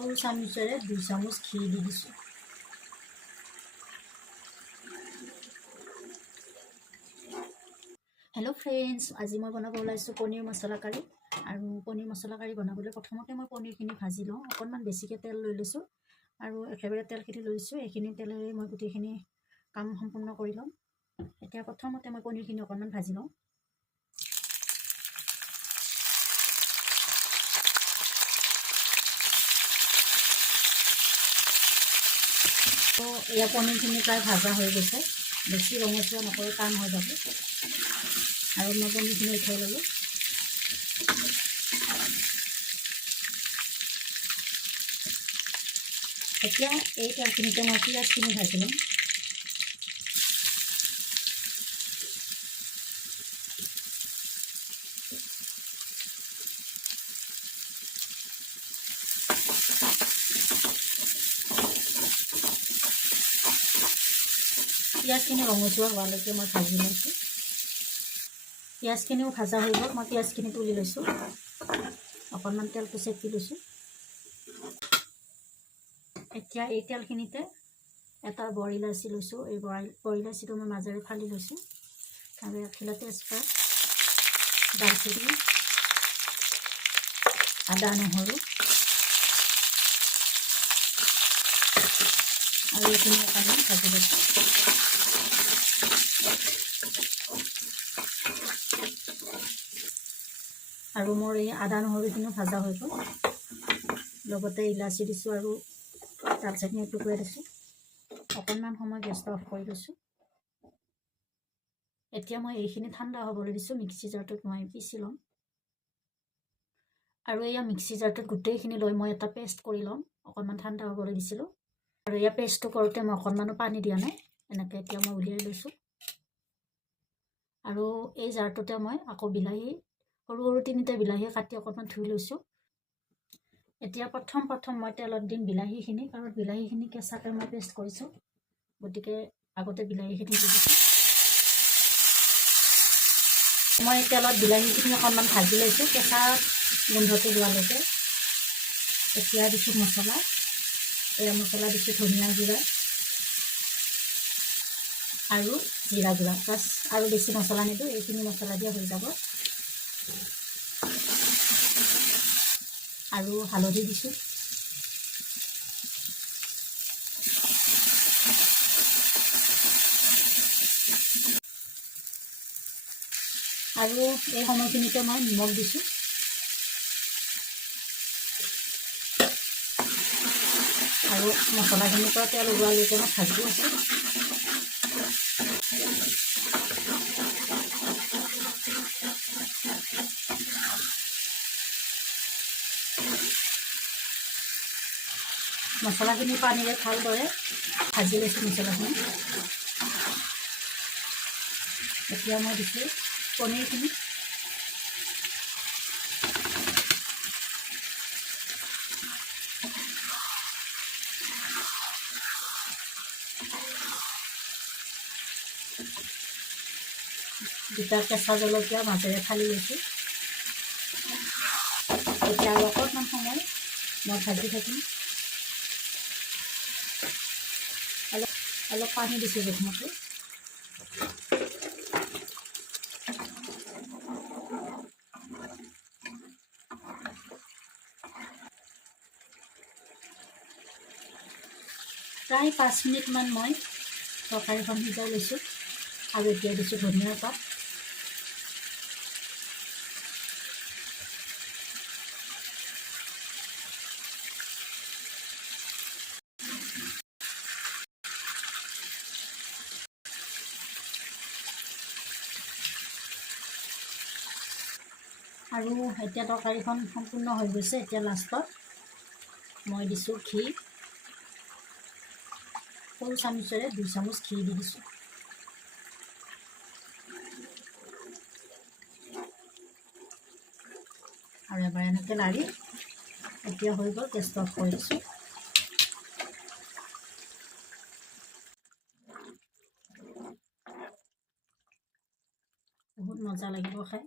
সৰু চামুচেৰে 2 চামুচ ঘি দি দিছোঁ। হেল্ল' ফ্ৰেণ্ডছ, আজি মই বনাব ওলাইছোঁ পনীৰ মছলা কাৰী। আৰু পনীৰ মছলা কাৰী বনাবলৈ প্ৰথমতে মই পনীৰখিনি ভাজি লওঁ। অকণমান বেছিকৈ তেল লৈ লৈছোঁ আৰু একেবাৰে তেলখিনি লৈছোঁ। এইখিনি তেলেৰে মই গোটেইখিনি কাম সম্পূৰ্ণ কৰি ল'ম। এতিয়া প্ৰথমতে মই পনীৰখিনি অকণমান ভাজি লওঁ। তো এয়া পনীৰখিনি প্ৰায় ভাজা হৈ গৈছে। বেছি ৰঙচুৱা নকৰি টান হৈ যাব। আৰু মই পনীৰখিনি উঠাই ল'লোঁ। এতিয়া এই তেলখিনিতে মই পিঁয়াজখিনি ভাজি ল'ম। পিঁয়াজখিনি ৰঙচুৱা হোৱালৈকে মই ভাজি লৈছোঁ। পিঁয়াজখিনিও ভাজা হৈ গ'ল। মই পিঁয়াজখিনি তুলি লৈছোঁ। অকণমান তেলটো চেকি লৈছোঁ। এতিয়া এই তেলখিনিতে এটা বৰ ইলাচি লৈছোঁ। এই বৰ ইলাচিটো মই মাজেৰে ফালি লৈছোঁ। আৰু এখিলা তেজপাত, দালচেনি, আদা নহৰু আৰু এইখিনি অকণমান ভাজি লৈছোঁ। আৰু মোৰ এই আদা নহৰুখিনিও ভাজা হৈ গ'ল। লগতে ইলাচি দিছোঁ আৰু দালচেনি টুকুৰা দিছোঁ। অকণমান সময় গেছটো অফ কৰি লৈছোঁ। এতিয়া মই এইখিনি ঠাণ্ডা হ'বলৈ দিছোঁ। মিক্সি জাৰটোত মই পিচি ল'ম। আৰু এয়া মিক্সি জাৰটোত গোটেইখিনি লৈ মই এটা পেষ্ট কৰি ল'ম। অকণমান ঠাণ্ডা হ'বলৈ দিছিলোঁ। আৰু এয়া পেষ্টটো কৰোঁতে মই অকণমানো পানী দিয়া নাই। এনেকৈ এতিয়া মই উলিয়াই লৈছোঁ। আৰু এই জাৰটোতে মই আকৌ বিলাহী, সৰু সৰু 3টা বিলাহী কাটি অকণমান ধুই লৈছোঁ। এতিয়া প্ৰথম মই তেলত দিম বিলাহীখিনি, কাৰণ বিলাহীখিনি কেঁচাকৈ মই পেষ্ট কৰিছোঁ। গতিকে আগতে বিলাহীখিনি দি দিছোঁ। মই তেলত বিলাহীখিনি অকণমান ভাজি লৈছোঁ কেঁচা গোন্ধটো যোৱালৈকে। এতিয়া দিছোঁ মছলা। এয়া মছলা দিছোঁ ধনিয়া জিৰা আৰু জিৰা গুড়া। বাছ আৰু বেছি মছলা নিদিওঁ, এইখিনি মছলা দিয়া হৈ যাব। আৰু হালধি দিছোঁ। আৰু এই সময়খিনিতে মই নিমখ দিছোঁ। আৰু মছলাখিনিৰ পৰা তেল ওলোৱালৈকে মই ভাজি আছোঁ। মছলাখিনি পানীৰে ভালদৰে ভাজি লৈছোঁ মছলাখিনি। এতিয়া মই দিছোঁ পনীৰখিনি। দুটা কেঁচা জলকীয়া মাজেৰে ফালি লৈছোঁ। এতিয়া আৰু অকণমান সময় মই ভাজি থাকিম। অলপ পানী দিছোঁ জোখমতে। প্ৰায় 5 মিনিটমান মই তৰকাৰীখন সিজাই লৈছোঁ। আৰু এতিয়া দিছোঁ ধনিয়াৰ পাত। আৰু এতিয়া তৰকাৰীখন সম্পূৰ্ণ হৈ গৈছে। এতিয়া লাষ্টত মই দিছোঁ ঘি। সৰু চামুচেৰে 2 চামুচ ঘি দি দিছোঁ। আৰু এবাৰ এনেকৈ লাৰি এতিয়া হৈ গ'ল। গেছটো অফ কৰি দিছোঁ। বহুত মজা লাগিব খাই।